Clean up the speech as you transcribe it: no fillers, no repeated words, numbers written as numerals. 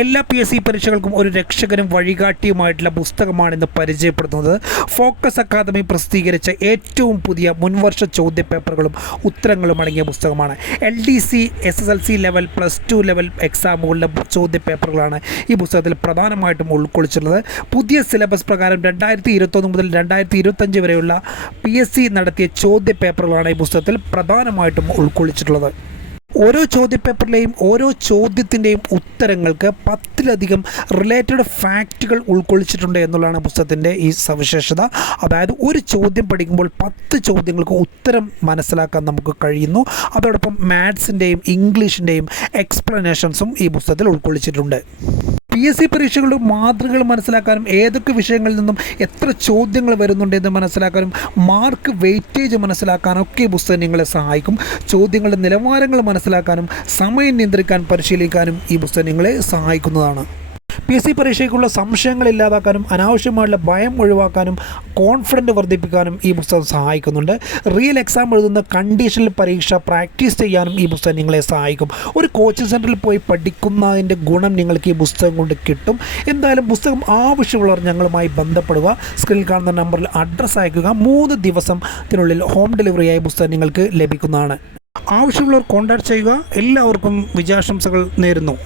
എല്ലാ PSC പരീക്ഷകൾക്കും ഒരു രക്ഷകനും വഴികാട്ടിയുമായിട്ടുള്ള പുസ്തകമാണ് ഇന്ന് പരിചയപ്പെടുത്തുന്നത്. ഫോക്കസ് അക്കാദമി പ്രസിദ്ധീകരിച്ച ഏറ്റവും പുതിയ മുൻവർഷ ചോദ്യപേപ്പറുകളും ഉത്തരങ്ങളും അടങ്ങിയ പുസ്തകമാണ്. LDC, SSLC ലെവൽ, +2 ലെവൽ എക്സാമുകളുടെ ചോദ്യപേപ്പറുകളാണ് ഈ പുസ്തകത്തിൽ പ്രധാനമായിട്ടും ഉൾക്കൊള്ളിച്ചിട്ടുള്ളത്. പുതിയ സിലബസ് പ്രകാരം 2021 മുതൽ 2025 വരെയുള്ള PSC നടത്തിയ ചോദ്യപേപ്പറുകളാണ് ഈ പുസ്തകത്തിൽ പ്രധാനമായിട്ടും ഉൾക്കൊള്ളിച്ചിട്ടുള്ളത്. ഓരോ ചോദ്യപേപ്പറിലെയും ഓരോ ചോദ്യത്തിൻ്റെയും ഉത്തരങ്ങൾക്ക് 10ലധികം റിലേറ്റഡ് ഫാക്റ്റുകൾ ഉൾക്കൊള്ളിച്ചിട്ടുണ്ട് എന്നുള്ളതാണ് പുസ്തകത്തിൻ്റെ ഈ സവിശേഷത. അതായത് ഒരു ചോദ്യം പഠിക്കുമ്പോൾ 10 ചോദ്യങ്ങൾക്ക് ഉത്തരം മനസ്സിലാക്കാൻ നമുക്ക് കഴിയുന്നു. അതോടൊപ്പം മാത്സിൻ്റെയും ഇംഗ്ലീഷിൻ്റെയും എക്സ്പ്ലനേഷൻസും ഈ പുസ്തകത്തിൽ ഉൾക്കൊള്ളിച്ചിട്ടുണ്ട്. PSC പരീക്ഷകളുടെ മാതൃകകൾ മനസ്സിലാക്കാനും ഏതൊക്കെ വിഷയങ്ങളിൽ നിന്നും എത്ര ചോദ്യങ്ങൾ വരുന്നുണ്ടെന്ന് മനസ്സിലാക്കാനും മാർക്ക് വെയിറ്റേജ് മനസ്സിലാക്കാനും ഒക്കെ ഈ പുസ്തകം നിങ്ങളെ സഹായിക്കും. ചോദ്യങ്ങളുടെ നിലവാരങ്ങൾ മനസ്സിലാക്കാനും സമയം നിയന്ത്രിക്കാൻ പരിശീലിക്കാനും ഈ പുസ്തകം നിങ്ങളെ സഹായിക്കുന്നതാണ്. PSC പരീക്ഷയ്ക്കുള്ള സംശയങ്ങൾ ഇല്ലാതാക്കാനും അനാവശ്യമായുള്ള ഭയം ഒഴിവാക്കാനും കോൺഫിഡൻറ്റ് വർദ്ധിപ്പിക്കാനും ഈ പുസ്തകം സഹായിക്കുന്നുണ്ട്. റിയൽ എക്സാം എഴുതുന്ന കണ്ടീഷനിൽ പരീക്ഷ പ്രാക്ടീസ് ചെയ്യാനും ഈ പുസ്തകം നിങ്ങളെ സഹായിക്കും. ഒരു കോച്ചിങ് സെൻറ്ററിൽ പോയി പഠിക്കുന്നതിൻ്റെ ഗുണം നിങ്ങൾക്ക് ഈ പുസ്തകം കൊണ്ട് കിട്ടും. എന്തായാലും പുസ്തകം ആവശ്യമുള്ളവർ ഞങ്ങളുമായി ബന്ധപ്പെടുക. സ്ക്രീനിൽ കാണുന്ന നമ്പറിൽ അഡ്രസ്സ് അയക്കുക. 3 ദിവസത്തിനുള്ളിൽ ഹോം ഡെലിവറിയായി പുസ്തകം നിങ്ങൾക്ക് ലഭിക്കുന്നതാണ്. ആവശ്യമുള്ളവർ കോൺടാക്ട് ചെയ്യുക. എല്ലാവർക്കും വിജയാശംസകൾ നേരുന്നു.